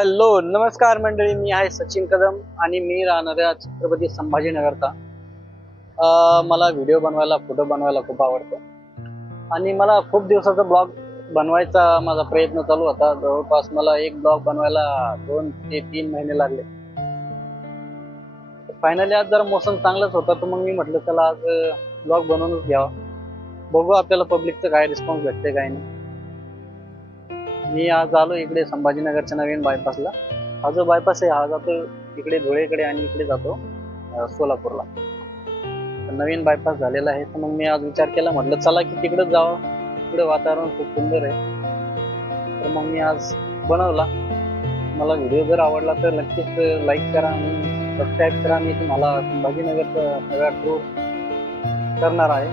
Hello नमस्कार मंडळी, मी आहे सचिन कदम आणि मी राहणाऱ्या छत्रपती संभाजीनगरचा. मला व्हिडिओ बनवायला, फोटो बनवायला खूप आवडतं आणि मला खूप दिवसाचा ब्लॉग बनवायचा माझा प्रयत्न चालू होता. जवळपास मला एक ब्लॉग बनवायला 2 ते 3 महिने लागले. फायनली आज जरा मोसम चांगलाच होता, तर मग मी म्हटलं चला आज ब्लॉग बनवूनच घ्यावा. बघू आपल्याला पब्लिकचं काय रिस्पॉन्स भेटते काय नाही. मी आज आलो इकडे संभाजीनगरच्या नवीन बायपासला. हा जो बायपास आहे हा जातो इकडे धुळेकडे आणि इकडे जातो सोलापूरला. तर नवीन बायपास झालेला आहे, तर मग मी आज विचार केला, म्हटलं चला की तिकडे जावं. तिकडे वातावरण खूप सुंदर आहे, तर मग मी आज बनवला. मला व्हिडिओ जर आवडला तर नक्कीच लाईक करा आणि सबस्क्राईब करा. मी तुम्हाला संभाजीनगरचा सगळा टूर करणार आहे.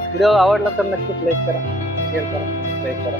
व्हिडिओ आवडला तर नक्कीच लाईक करा, शेअर करा, सबस्क्राईब करा.